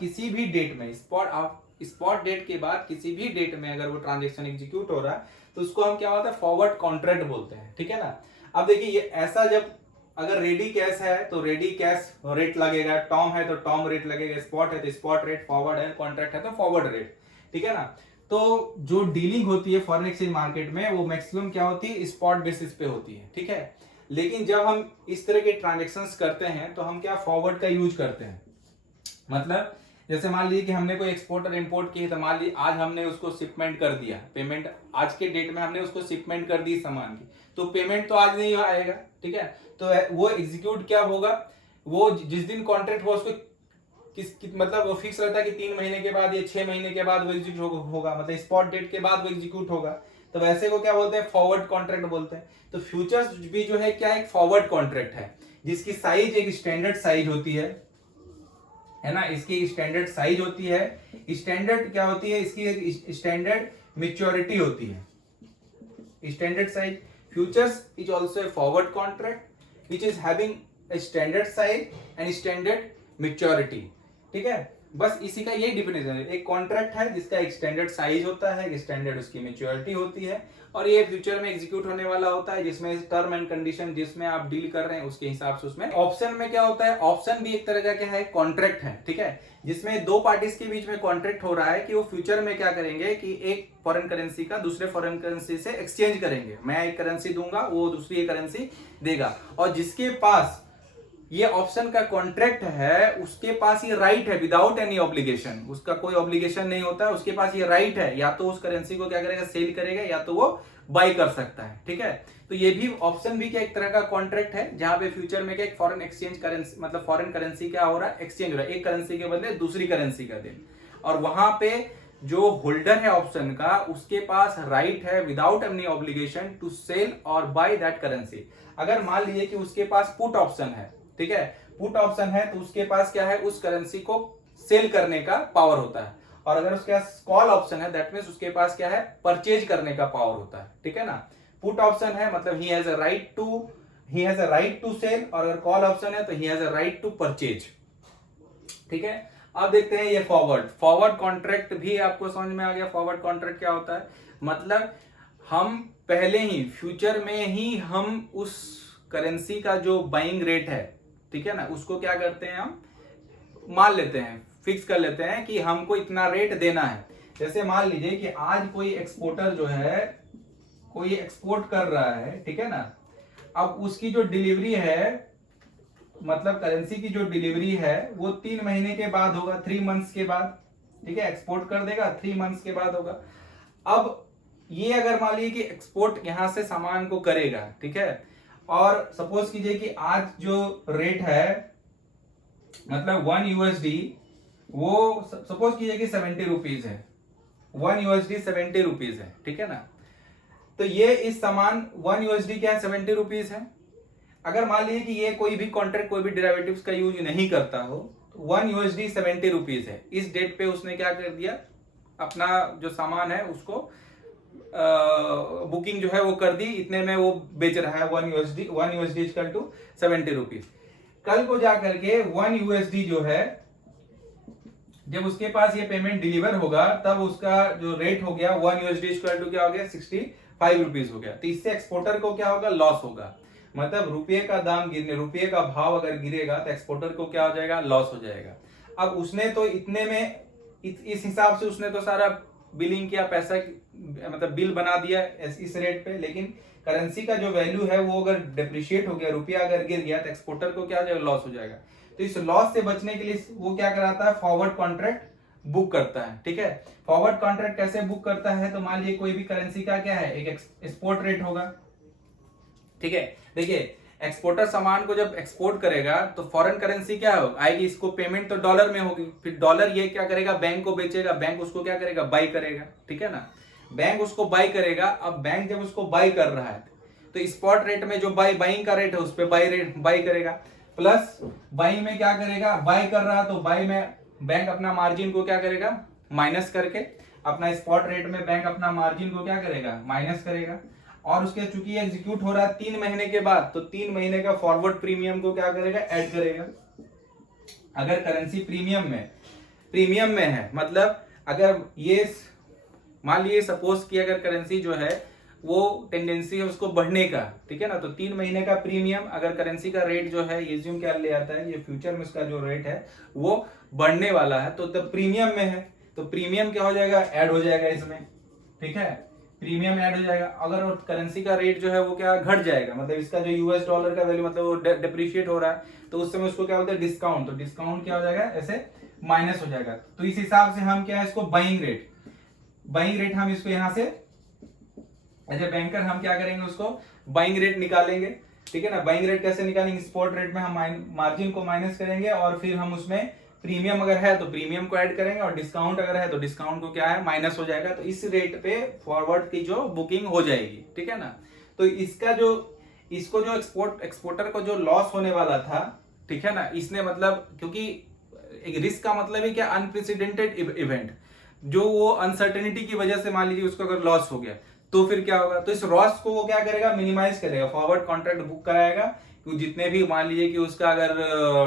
किसी भी डेट में, स्पॉट डेट के बाद किसी भी डेट में अगर वो ट्रांजेक्शन एग्जीक्यूट हो रहा है तो उसको हम क्या होता है, फॉरवर्ड कॉन्ट्रैक्ट बोलते हैं, ठीक है ना। अब देखिए ये ऐसा, जब अगर रेडी कैश है तो रेडी कैश रेट लगेगा, टॉम है तो टॉम रेट लगेगा, स्पॉट है तो स्पॉट रेट, फॉरवर्ड है, कॉन्ट्रैक्ट है तो फॉरवर्ड रेट, ठीक है ना। तो जो डीलिंग होती है फॉरेन एक्सचेंज मार्केट में वो मैक्सिमम क्या होती है, स्पॉट बेसिस पे होती है, ठीक है। लेकिन जब हम इस तरह के ट्रांजेक्शन्स करते हैं तो हम क्या फॉरवर्ड का यूज करते हैं। मतलब जैसे मान लीजिए कि हमने कोई एक्सपोर्ट और इंपोर्ट की है, तो मान लीजिए आज हमने उसको शिपमेंट कर दिया, पेमेंट आज के डेट में हमने उसको शिपमेंट कर दी सामान की, तो पेमेंट तो आज नहीं आएगा, ठीक है। तो वो एग्जीक्यूट क्या होगा, वो जिस दिन कॉन्ट्रैक्ट हुआ उसको मतलब वो फिक्स रहता है कि 3 महीने के बाद या 6 महीने के बाद वो एग्जीक्यूट होगा, मतलब स्पॉट डेट के बाद वो एग्जीक्यूट होगा। तो वैसे को क्या बोलते हैं, फॉरवर्ड कॉन्ट्रैक्ट बोलते हैं। तो फ्यूचर्स भी जो है क्या, एक फॉरवर्ड कॉन्ट्रैक्ट है, जिसकी साइज एक स्टैंडर्ड साइज होती है ना, इसकी स्टैंडर्ड साइज होती है। स्टैंडर्ड क्या होती है, इसकी एक स्टैंडर्ड मैच्योरिटी होती है। Standard size, futures is also a forward contract which is having a standard size and standard maturity, ठीक है। बस इसी का यही डिफिनेशन है, एक कॉन्ट्रैक्ट है जिसका एक स्टैंडर्ड साइज होता है, एक स्टैंडर्ड उसकी मैच्योरिटी होती है, और ये फ्यूचर में एग्जीक्यूट होने वाला होता है, जिसमें टर्म एंड कंडीशन जिसमें आप डील कर रहे हैं उसके हिसाब से उसमें। ऑप्शन में क्या होता है, ऑप्शन भी एक तरह का क्या है, कॉन्ट्रैक्ट है, ठीक है, जिसमें दो पार्टीज के बीच में कॉन्ट्रैक्ट हो रहा है कि वो फ्यूचर में क्या करेंगे कि एक फॉरेन करेंसी का दूसरे फॉरेन करेंसी से एक्सचेंज करेंगे। मैं एक करेंसी दूंगा, वो दूसरी एक करेंसी देगा, और जिसके पास ये ऑप्शन का कॉन्ट्रैक्ट है उसके पास ये राइट है विदाउट एनी ऑब्लिगेशन, उसका कोई ऑब्लिगेशन नहीं होता है, उसके पास ये राइट है, या तो उस करेंसी को क्या करेगा, सेल करेगा, या तो वो बाई कर सकता है, ठीक है। तो ये भी ऑप्शन भी क्या एक तरह का कॉन्ट्रैक्ट है, जहां पे फ्यूचर में क्या एक फॉरेन एक्सचेंज करेंसी, मतलब फॉरेन करेंसी क्या हो रहा है, एक्सचेंज हो रहा है, एक करेंसी के बदले दूसरी करेंसी का दे, और वहां पे जो होल्डर है ऑप्शन का उसके पास राइट है without any obligation to sell और बाय दैट करेंसी। अगर मान लीजिए कि उसके पास पुट ऑप्शन है, ठीक है, पुट ऑप्शन है, तो उसके पास क्या है, उस करेंसी को सेल करने का पावर होता है, और अगर उसके पास कॉल ऑप्शन है दैट मींस उसके पास क्या है, परचेज करने का पावर होता है, ठीक है ना। पुट ऑप्शन है मतलब he has a right to sell, और अगर कॉल ऑप्शन है तो he has a right to purchase, ठीक है। अब देखते हैं ये फॉरवर्ड कॉन्ट्रैक्ट भी आपको समझ में आ गया। फॉरवर्ड कॉन्ट्रैक्ट क्या होता है, मतलब हम पहले ही फ्यूचर में ही हम उस करेंसी का जो बाइंग रेट है, ठीक है ना, उसको क्या करते हैं, हम मान लेते हैं, फिक्स कर लेते हैं कि हमको इतना रेट देना है। जैसे मान लीजिए कि आज कोई एक्सपोर्टर जो है कोई एक्सपोर्ट कर रहा है, ठीक है ना, अब उसकी जो डिलीवरी है, मतलब करेंसी की जो डिलीवरी है वो 3 महीने के बाद होगा, 3 मंथ्स के बाद, ठीक है, एक्सपोर्ट कर देगा 3 मंथ्स के बाद होगा। अब ये अगर मान लीजिए कि एक्सपोर्ट यहां से सामान को करेगा, ठीक है, और सपोज कीजिए कि आज जो रेट है मतलब 1 यूएसडी, वो सपोज कीजिए कि 70 रुपीज है, 1 यूएसडी 70 रुपीज है, ठीक है ना। तो ये इस सामान 1 यूएसडी क्या है, 70 रुपीज है। अगर मान लीजिए कि ये कोई भी कॉन्ट्रैक्ट कोई भी डेरिवेटिव्स का यूज नहीं करता हो, तो 1 यूएसडी 70 रुपीज है, इस डेट पे उसने क्या कर दिया, अपना जो सामान है उसको बुकिंग जो है वो कर दी, इतने में वो बेच रहा है 1 यूएसडी इक्वल टू 70 रुपीज। कल को जाकर के 1 यूएसडी जो है, जब उसके पास ये पेमेंट डिलीवर होगा तब उसका जो रेट हो गया 1 यूएसडी इक्वल टू क्या हो गया, 65 रुपीज हो गया। तो इससे एक्सपोर्टर को क्या होगा, लॉस होगा, मतलब रुपये का दाम गिरने, रुपये का भाव अगर गिरेगा तो एक्सपोर्टर को क्या हो जाएगा, लॉस हो जाएगा। अब उसने तो इतने में इस हिसाब से उसने तो सारा बिलिंग किया, पैसा मतलब बिल बना दिया इस रेट पे, लेकिन करेंसी का जो वैल्यू है वो अगर डिप्रिशिएट हो गया, रुपया अगर गिर गया तो एक्सपोर्टर को क्या हो जाएगा, लॉस हो जाएगा। तो इस लॉस से बचने के लिए वो क्या कराता है, फॉरवर्ड कॉन्ट्रैक्ट बुक करता है, ठीक है। फॉरवर्ड कॉन्ट्रैक्ट कैसे बुक करता है, तो मान लीजिए कोई भी करेंसी का क्या है, एक एक्सपोर्ट रेट होगा, ठीक है। देखिए एक्सपोर्टर सामान को जब एक्सपोर्ट करेगा तो फॉरेन करेंसी क्या आएगी, इसको पेमेंट तो डॉलर में होगी, फिर डॉलर ये क्या करेगा, बैंक को बेचेगा, बैंक उसको क्या करेगा, बाई करेगा, ठीक है ना, बैंक उसको बाई करेगा। अब बैंक जब उसको बाई कर रहा है तो स्पॉट रेट में जो बाइंग का रेट है उस पर बाई करेगा, प्लस बाइंग में क्या करेगा, बाई कर रहा तो बाई में बैंक अपना मार्जिन को क्या करेगा, माइनस करके, अपना स्पॉट रेट में बैंक अपना मार्जिन को क्या करेगा, माइनस करेगा। और उसके चूंकि एग्जीक्यूट हो रहा है 3 महीने के बाद, तो 3 महीने का फॉरवर्ड प्रीमियम को क्या करेगा, ऐड करेगा। अगर करेंसी प्रीमियम में है, मतलब अगर ये मान लीजिए सपोज कि अगर करेंसी जो है वो टेंडेंसी है उसको बढ़ने का, ठीक है ना, तो 3 महीने का प्रीमियम, अगर करेंसी का रेट जो है ये ज्यूम क्या ले आता है, ये फ्यूचर में इसका जो रेट है वो बढ़ने वाला है, तो तब प्रीमियम में है, तो प्रीमियम क्या हो जाएगा, ऐड हो जाएगा इसमें, ठीक है, प्रीमियम ऐड हो जाएगा। अगर करेंसी का रेट जो है वो क्या घट जाएगा, मतलब इसका जो यूएस डॉलर का वैल्यू मतलब वो डिप्रिशिएट हो रहा है, तो उस समय उसको क्या बोलते हैं, डिस्काउंट, तो डिस्काउंट क्या हो जाएगा, ऐसे माइनस हो जाएगा। तो इस हिसाब से हम क्या है इसको बाइंग रेट हम इसको यहां से एज ए बैंकर हम क्या करेंगे, उसको बाइंग रेट निकालेंगे। ठीक है ना, बाइंग रेट कैसे निकालेंगे, स्पॉट रेट में हम मार्जिन को माइनस करेंगे और फिर हम उसमें प्रीमियम अगर है तो प्रीमियम को ऐड करेंगे और डिस्काउंट अगर है तो डिस्काउंट को क्या है माइनस हो जाएगा। तो इस रेट पे फॉरवर्ड की जो बुकिंग हो जाएगी। ठीक है ना, तो इसको जो एक्सपोर्टर को जो लॉस होने वाला था, ठीक है ना, इसने मतलब क्योंकि एक रिस्क का मतलब है क्या, अनप्रेसिडेंटेड इवेंट, जो वो अनसर्टेनिटी की वजह से मान लीजिए उसको अगर लॉस हो गया तो फिर क्या होगा, तो इस लॉस को वो क्या करेगा, मिनिमाइज करेगा, फॉरवर्ड कॉन्ट्रैक्ट बुक कराएगा। क्योंकि जितने भी मान लीजिए कि उसका अगर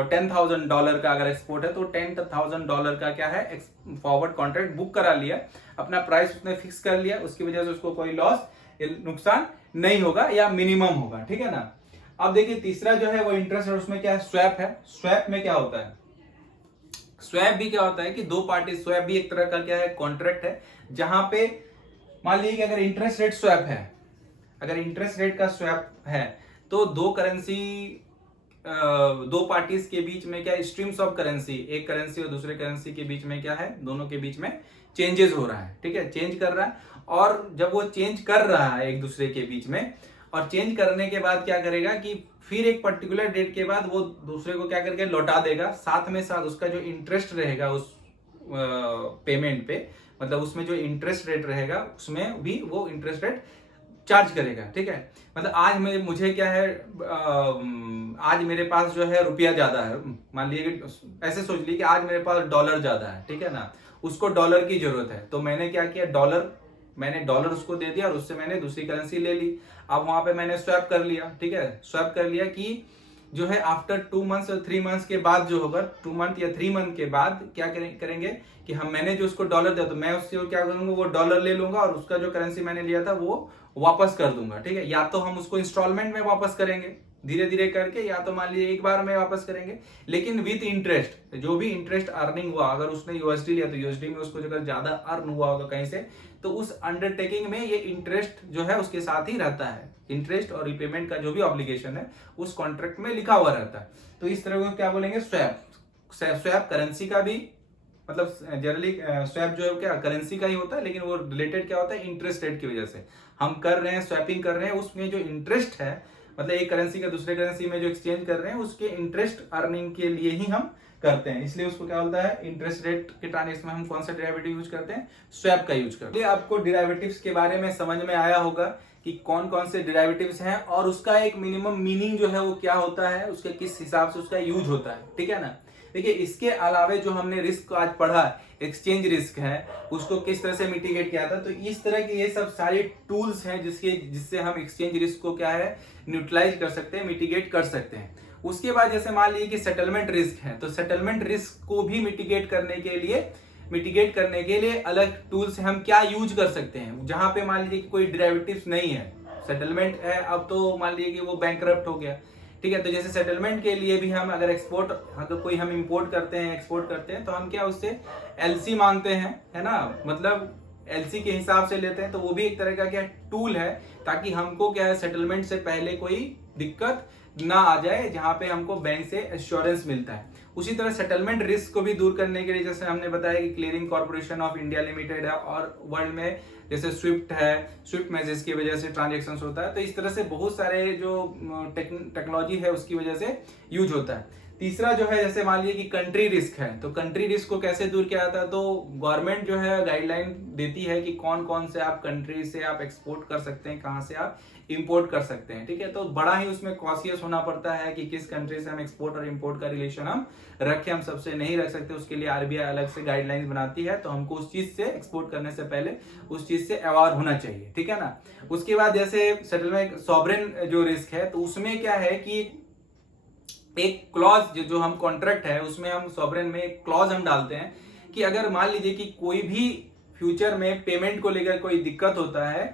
$10,000 का अगर एक्सपोर्ट है तो $10,000 का क्या है फॉरवर्ड कॉन्ट्रैक्ट बुक करा लिया, अपना प्राइस उसने फिक्स कर लिया, उसकी वजह से उसको कोई लॉस नुकसान नहीं होगा या मिनिमम होगा। ठीक है ना, अब देखिए तीसरा जो है वो इंटरेस्ट है, उसमें क्या है, स्वैप है। स्वैप में क्या होता है, स्वैप भी क्या होता है कि दो पार्टी, स्वैप भी एक तरह का क्या है कॉन्ट्रैक्ट है, जहां पे मान लीजिए कि अगर इंटरेस्ट रेट स्वैप है, अगर इंटरेस्ट रेट का स्वैप है तो दो पार्टीज के बीच में क्या स्ट्रीम्स ऑफ करेंसी, एक करेंसी और दूसरे करेंसी के बीच में क्या है, दोनों के बीच में चेंजेस हो रहा है। ठीक है, चेंज कर रहा है, और जब वो चेंज कर रहा है एक दूसरे के बीच में, और चेंज करने के बाद क्या करेगा कि फिर एक पर्टिकुलर डेट के बाद वो दूसरे को क्या करके लौटा देगा, साथ में साथ उसका जो इंटरेस्ट रहेगा उस पेमेंट पे, मतलब उसमें जो इंटरेस्ट रेट रहेगा उसमें भी वो इंटरेस्ट रेट चार्ज करेगा। ठीक है, मतलब आज मुझे क्या है, आज मेरे पास जो है रुपया ज्यादा है, मान लीजिए कि ऐसे सोच लीजिए कि आज मेरे पास डॉलर ज्यादा है। ठीक है ना, उसको डॉलर की जरूरत है, तो मैंने क्या किया, मैंने डॉलर उसको दे दिया और उससे मैंने दूसरी करेंसी ले ली। अब वहां पे मैंने स्वैप कर लिया। ठीक है, स्वैप कर लिया कि जो है आफ्टर 2 मंथ्स और 3 मंथ्स के बाद जो होगा, 2 मंथ या 3 मंथ के बाद क्या करेंगे कि मैंने जो उसको डॉलर दिया तो मैं उससे क्या करूंगा, वो डॉलर ले लूंगा और उसका जो करेंसी मैंने लिया था वो वापस कर दूंगा। ठीक है, या तो हम उसको इंस्टॉलमेंट में वापस करेंगे धीरे धीरे करके, या तो मान लीजिए एक बार में वापस करेंगे, लेकिन विथ इंटरेस्ट, जो भी इंटरेस्ट अर्निंग हुआ, अगर उसने यूएसडी लिया तो यूएसडी में उसको अगर ज्यादा अर्न हुआ होगा कहीं से, तो उस अंडरटेकिंग में ये इंटरेस्ट जो है उसके साथ ही रहता है, इंटरेस्ट और रिपेमेंट का जो भी ऑब्लिगेशन है उस कॉन्ट्रैक्ट में लिखा हुआ रहता है। तो इस तरह को क्या बोलेंगे, स्वैप। स्वैप करेंसी का भी मतलब जनरली स्वैप जो है क्या करेंसी का ही होता है, लेकिन वो रिलेटेड क्या होता है, इंटरेस्ट रेट की वजह से हम कर रहे हैं, स्वैपिंग कर रहे हैं, उसमें जो इंटरेस्ट है, मतलब एक करेंसी का दूसरे करेंसी में जो एक्सचेंज कर रहे हैं उसके इंटरेस्ट अर्निंग के लिए ही हम करते हैं, इसलिए उसको क्या बोलता है, इंटरेस्ट रेट के ट्रांजेक्शन में हम कौन सा डेरिवेटिव यूज करते हैं, स्वैप का यूज करते हैं। आपको डेरिवेटिव्स के बारे में समझ में आया होगा कि कौन कौन से डेरिवेटिव्स हैं और उसका एक मिनिमम मीनिंग जो है वो क्या होता है, उसके किस हिसाब से उसका यूज होता है। ठीक है ना, देखिए इसके अलावा जो हमने रिस्क आज पढ़ा, एक्सचेंज रिस्क है, उसको किस तरह से मिटिगेट किया था, तो इस तरह के ये सब सारे टूल्स हैं जिससे हम एक्सचेंज रिस्क को क्या है न्यूट्रलाइज कर सकते हैं, मिटिगेट कर सकते हैं। उसके बाद जैसे मान लीजिए कि सेटलमेंट रिस्क है, तो सेटलमेंट रिस्क को भी मिटिगेट करने के लिए अलग टूल्स हम क्या यूज कर सकते हैं, जहां पे मान लीजिए कि कोई डेरिवेटिव्स नहीं है, सेटलमेंट है, अब तो मान लीजिए कि वो बैंकरप्ट हो गया। ठीक है, तो जैसे सेटलमेंट के लिए भी हम अगर कोई हम इंपोर्ट करते हैं, एक्सपोर्ट करते हैं, तो हम क्या उससे एलसी मांगते हैं, है ना, मतलब एलसी के हिसाब से लेते हैं, तो वो भी एक तरह का क्या टूल है, ताकि हमको क्या है सेटलमेंट से पहले कोई दिक्कत ना आ जाए, जहां पे हमको बैंक से एश्योरेंस मिलता है। उसी तरह सेटलमेंट रिस्क को भी दूर करने के लिए जैसे हमने बताया कि clearing corporation of India limited है, और वर्ल्ड में जैसे स्विफ्ट है, स्विफ्ट मैसेज की वजह से ट्रांजेक्शन होता है, तो इस तरह से बहुत सारे जो टेक्नोलॉजी है उसकी वजह से यूज होता है। तीसरा जो है जैसे मान लीजिए कि कंट्री रिस्क है, तो कंट्री रिस्क को कैसे दूर किया जाता है, तो गवर्नमेंट जो है गाइडलाइन देती है कि कौन कौन से आप कंट्री से आप एक्सपोर्ट कर सकते हैं, कहां से आप इंपोर्ट कर सकते हैं। ठीक है, तो बड़ा ही उसमें कॉशियस होना पड़ता है कि किस कंट्री से हम एक्सपोर्ट और इंपोर्ट का रिलेशन हम रखें, हम सबसे नहीं रख सकते, उसके लिए आरबीआई अलग से गाइडलाइंस बनाती है, तो हमको उस चीज से एक्सपोर्ट करने से पहले उस चीज से अवेयर होना चाहिए। ठीक है ना, उसके बाद जैसे सेटलमेंट सॉवरेन जो रिस्क है, तो उसमें क्या है कि एक क्लॉज जो हम कॉन्ट्रैक्ट है उसमें हम सॉवरेन में एक क्लॉज हम डालते हैं कि अगर मान लीजिए कि कोई भी फ्यूचर में पेमेंट को लेकर कोई दिक्कत होता है,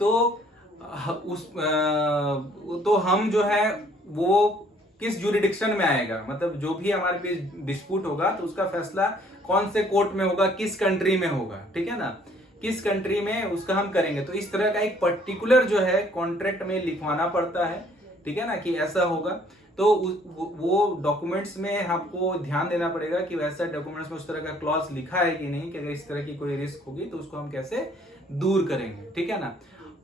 तो तो हम जो है वो किस जुरिडिक्शन में आएगा, मतलब जो भी हमारे बीच डिस्प्यूट होगा तो उसका फैसला कौन से कोर्ट में होगा, किस कंट्री में होगा। ठीक है ना, किस कंट्री में उसका हम करेंगे, तो इस तरह का एक पर्टिकुलर जो है कॉन्ट्रैक्ट में लिखवाना पड़ता है। ठीक है ना, कि ऐसा होगा, तो वो डॉक्यूमेंट्स में आपको ध्यान देना पड़ेगा कि वैसा डॉक्यूमेंट्स में उस तरह का क्लॉज लिखा है कि नहीं, कि अगर इस तरह की कोई रिस्क होगी तो उसको हम कैसे दूर करेंगे, ठीक है ना।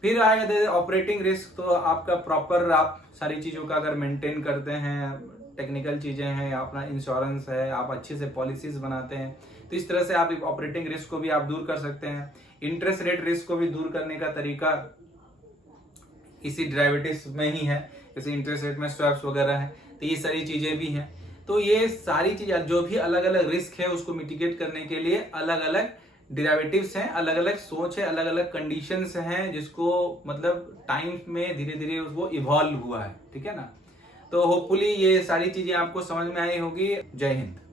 फिर आएगा ऑपरेटिंग रिस्क। तो आपका प्रॉपर आप सारी चीजों का अगर मेंटेन करते हैं, टेक्निकल चीजें हैं, अपना इंश्योरेंस है, आप अच्छे से पॉलिसीज बनाते हैं, तो इस तरह से आप ऑपरेटिंग रिस्क को भी आप दूर कर सकते हैं। इंटरेस्ट रेट रिस्क को भी दूर करने का तरीका इसी डेरिवेटिव्स में ही है, जैसे इंटरेस्ट रेट में स्वैप्स वगैरह है, तो ये सारी चीजें भी हैं। तो ये सारी चीजें जो भी अलग अलग रिस्क है उसको मिटिगेट करने के लिए अलग अलग डेरिवेटिव्स हैं, अलग अलग सोच है, अलग अलग कंडीशंस हैं, जिसको मतलब टाइम में धीरे धीरे वो इवॉल्व हुआ है, ठीक है ना। तो होपफुली ये सारी चीजें आपको समझ में आई होगी। जय हिंद।